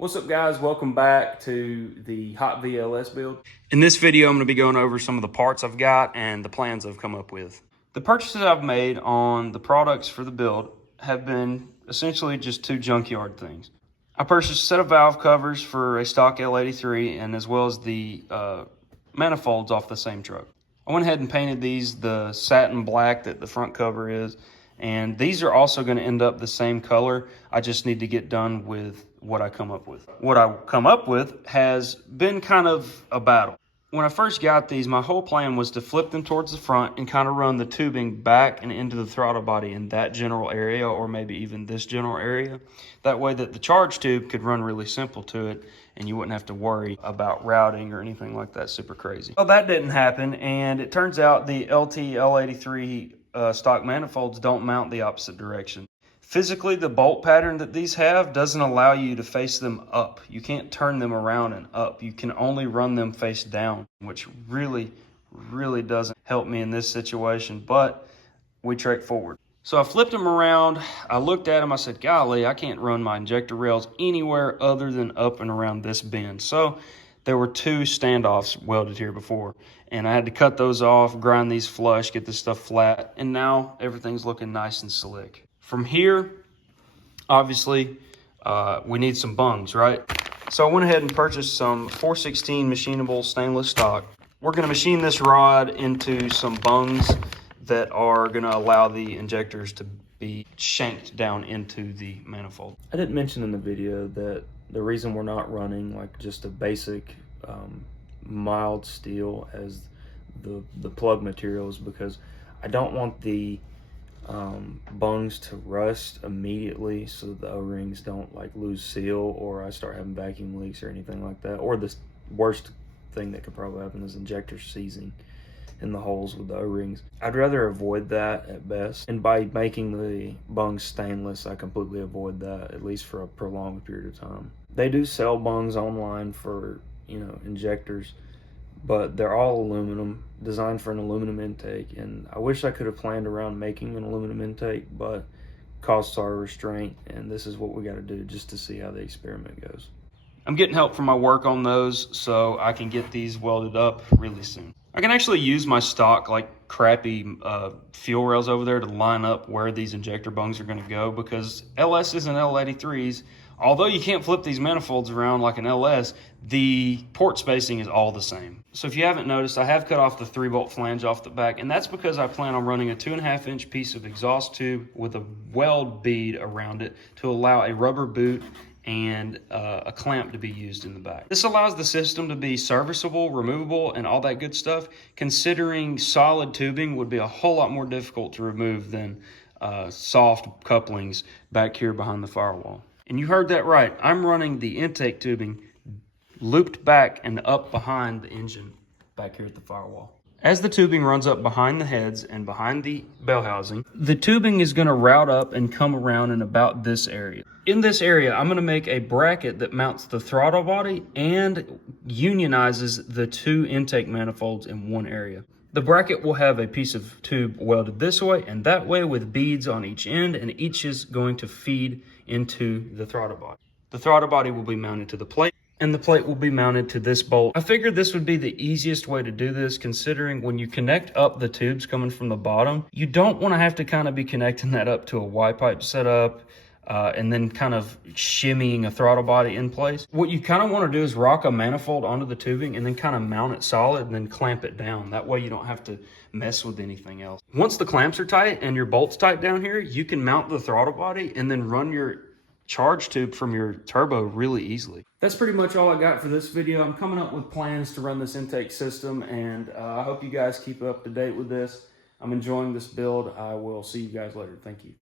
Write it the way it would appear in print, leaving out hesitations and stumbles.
What's up guys, welcome back to the Hot VLS build. In this video I'm going to be going over some of the parts I've got and the plans I've come up with. The purchases I've made on the products for the build have been essentially just two junkyard things. I purchased a set of valve covers for a stock L83 and as well as the manifolds off the same truck. I went ahead and painted these the satin black that the front cover is, and these are also going to end up the same color. I just need to get done with what I come up with. What I come up with has been kind of a battle. When I first got these, my whole plan was to flip them towards the front and kind of run the tubing back and into the throttle body in that general area, or maybe even this general area. That way that the charge tube could run really simple to it and you wouldn't have to worry about routing or anything like that super crazy. Well, that didn't happen, and it turns out the LT L83 stock manifolds don't mount the opposite direction. Physically, the bolt pattern that these have doesn't allow you to face them up. You can't turn them around and up. You can only run them face down, which really doesn't help me in this situation, but we trek forward. So I flipped them around. I looked at them. I said, golly, I can't run my injector rails anywhere other than up and around this bend. So there were two standoffs welded here before, and I had to cut those off, grind these flush, get this stuff flat, and now everything's looking nice and slick. From here, obviously, we need some bungs, right? So I went ahead and purchased some 416 machinable stainless stock. We're going to machine this rod into some bungs that are going to allow the injectors to be shanked down into the manifold. I didn't mention in the video that the reason we're not running like just a basic mild steel as the plug material is because I don't want the bungs to rust immediately, so the O-rings don't like lose seal or I start having vacuum leaks or anything like that. Or the worst thing that could probably happen is injector seizing in the holes with the O-rings. I'd rather avoid that at best, and by making the bungs stainless I completely avoid that, at least for a prolonged period of time. They do sell bungs online for, you know, injectors, but they're all aluminum, designed for an aluminum intake, and I wish I could have planned around making an aluminum intake, but costs are a restraint, and this is what we got to do just to see how the experiment goes. I'm getting help from my work on those, so I can get these welded up really soon. I can actually use my stock, like crappy fuel rails over there to line up where these injector bungs are going to go, because LSs and L83s, although you can't flip these manifolds around like an LS, the port spacing is all the same. So if you haven't noticed, I have cut off the 3-bolt flange off the back, and that's because I plan on running a 2.5-inch piece of exhaust tube with a weld bead around it to allow a rubber boot and a clamp to be used in the back. This allows the system to be serviceable, removable, and all that good stuff, considering solid tubing would be a whole lot more difficult to remove than soft couplings back here behind the firewall. And you heard that right. I'm running the intake tubing looped back and up behind the engine back here at the firewall. As the tubing runs up behind the heads and behind the bell housing, the tubing is going to route up and come around in about this area. In this area, I'm going to make a bracket that mounts the throttle body and unionizes the two intake manifolds in one area. The bracket will have a piece of tube welded this way and that way with beads on each end, and each is going to feed into the throttle body. The throttle body will be mounted to the plate, and the plate will be mounted to this bolt. I figured this would be the easiest way to do this, considering when you connect up the tubes coming from the bottom, you don't want to have to kind of be connecting that up to a Y-pipe setup and then kind of shimmying a throttle body in place. What you kind of want to do is rock a manifold onto the tubing and then kind of mount it solid and then clamp it down. That way you don't have to mess with anything else. Once the clamps are tight and your bolt's tight down here, you can mount the throttle body and then run your charge tube from your turbo really easily. That's pretty much all I got for this video. I'm coming up with plans to run this intake system, and I hope you guys keep up to date with this. I'm enjoying this build. I will see you guys later. Thank you.